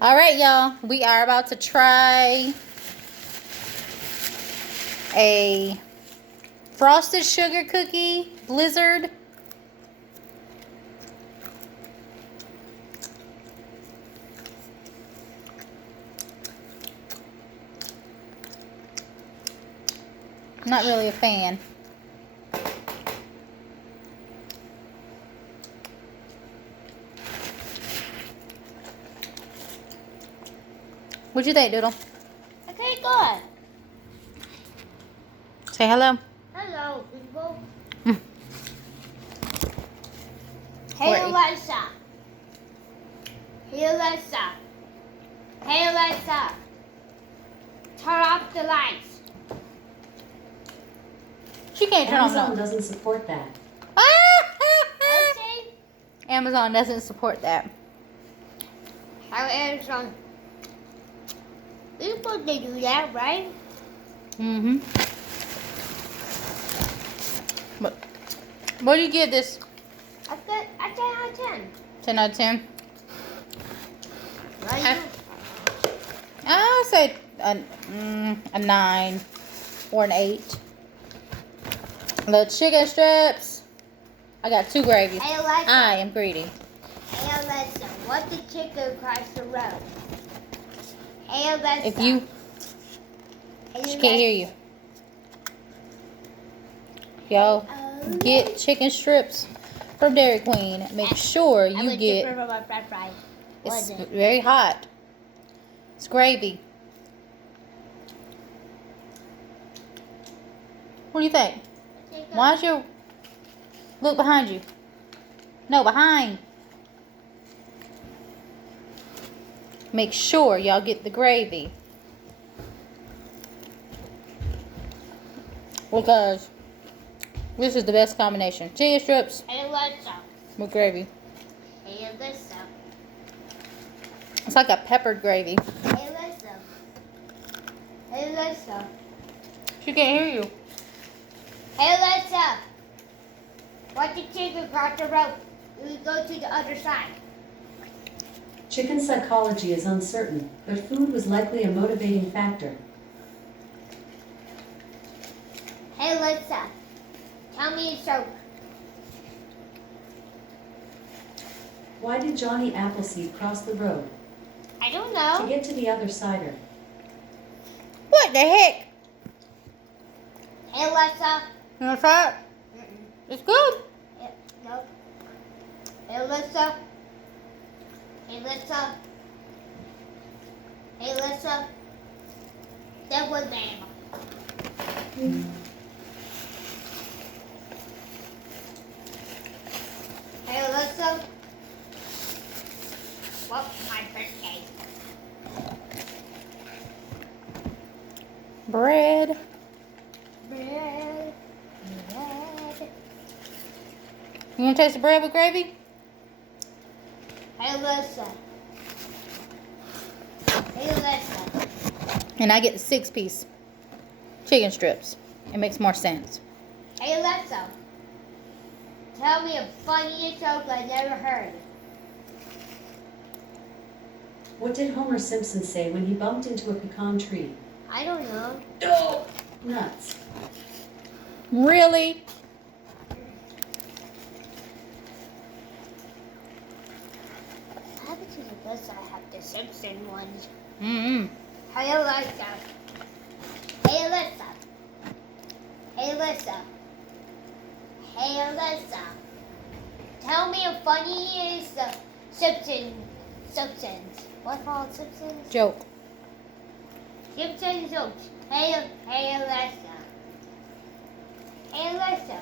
All right, y'all. We are about to try a frosted sugar cookie blizzard. I'm not really a fan. What'd you think, Doodle? Okay, good. Say hello. Hello, people. Mm. Hey, Wait. Alexa. Hey, Alexa. Hey, Alexa. Turn off the lights. She can't turn off Amazon no. doesn't support that. I say, Amazon doesn't support that. how Amazon. We're supposed to do that, right? Mm-hmm. What do you give this? I said out of 10. 10 out of 10? Right? I'll say a 9 or an 8. The chicken strips. I got 2 gravies. Hey, Alexa. I am greedy. Hey, Alexa. What the chicken across the road? Hey, Alexa. If you, Hey, she can't hear you. Yo, get chicken strips from Dairy Queen. Make sure you get. It's very hot. It's gravy. What do you think? Why'd you look behind you? No, behind. Make sure y'all get the gravy. Because this is the best combination. Chicken strips Hey, Alexa. with gravy. Hey, Alexa. It's like a peppered gravy. Hey, Alexa. Hey, Alexa. She can't hear you. Hey, Alexa. What the chicken across the road? We go to the other side. Chicken psychology is uncertain, but food was likely a motivating factor. Hey, Alexa. Tell me a joke. Why did Johnny Appleseed cross the road? I don't To know. get to the other cider. What the heck? Hey, Alexa. You want to try it? It's good. No. Hey, Alexa. Hey, Alexa. Hey, Alexa. That was name. Hey, Alexa. What's my birthday? Bread. Bread. You want to taste the bread with gravy? Hey, Alexa. Hey, Alexa. And I get the 6-piece chicken strips. It makes more sense. Hey, Alexa. Tell me a funniest joke I never heard. What did Homer Simpson say when he bumped into a pecan tree? I don't know. Oh, nuts. Really? What happened to the bus? I have the Simpson ones. Mm-hmm. Hey, Alexa. Hey, Alexa. Hey, Alexa. Hey, Alexa. Tell me a funniest Simpsons. What's called Simpsons? Joke. Simpsons jokes. Hey, Alexa. Hey, Alexa.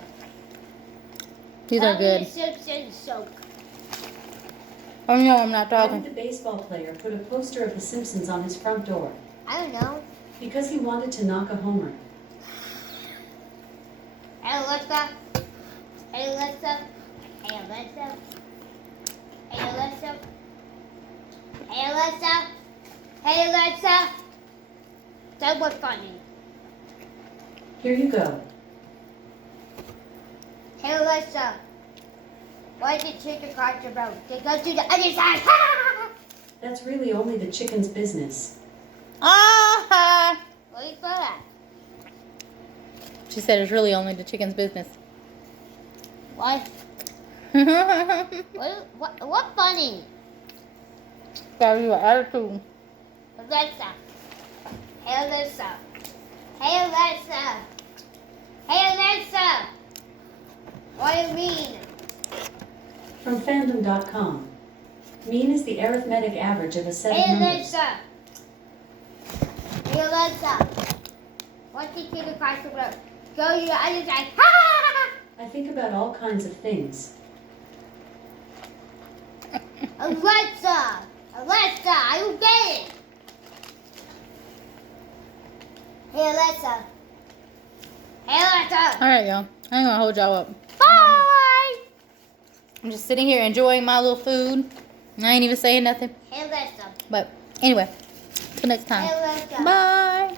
These Tell are me a good. Simpsons joke. Oh no, I'm not Why talking. did the baseball player put a poster of the Simpsons on his front door? I don't know. Because he wanted to knock a homer. Hey, Alexa. Hey, Alexa. Hey, Alexa. Hey, Alexa. Hey, Alexa. Hey, Alexa. That was funny. Here you go. Hey, Alexa. Why did chicken cross the road? They go to the other side. That's That's really only the chicken's business. Ah! What do you call that? She said it's really only the chicken's business. What? What funny? Got you an attitude. Alexa. Hey Alexa. Hey Alexa. Hey Alexa. What do you mean? From fandom.com. Mean is the arithmetic average of a set Hey of numbers. Alexa. Hey Alexa. What's the chicken across the road? Go to the other side. Ha ha ha! I think about all kinds of things. Alexa. Alexa, I don't get it. Hey Alexa. Hey Alexa. Alright, y'all. I ain't gonna hold y'all up. Bye. I'm just sitting here enjoying my little food. I ain't even saying nothing. Hey Alexa. But anyway, till next time. Hey Alexa. Bye.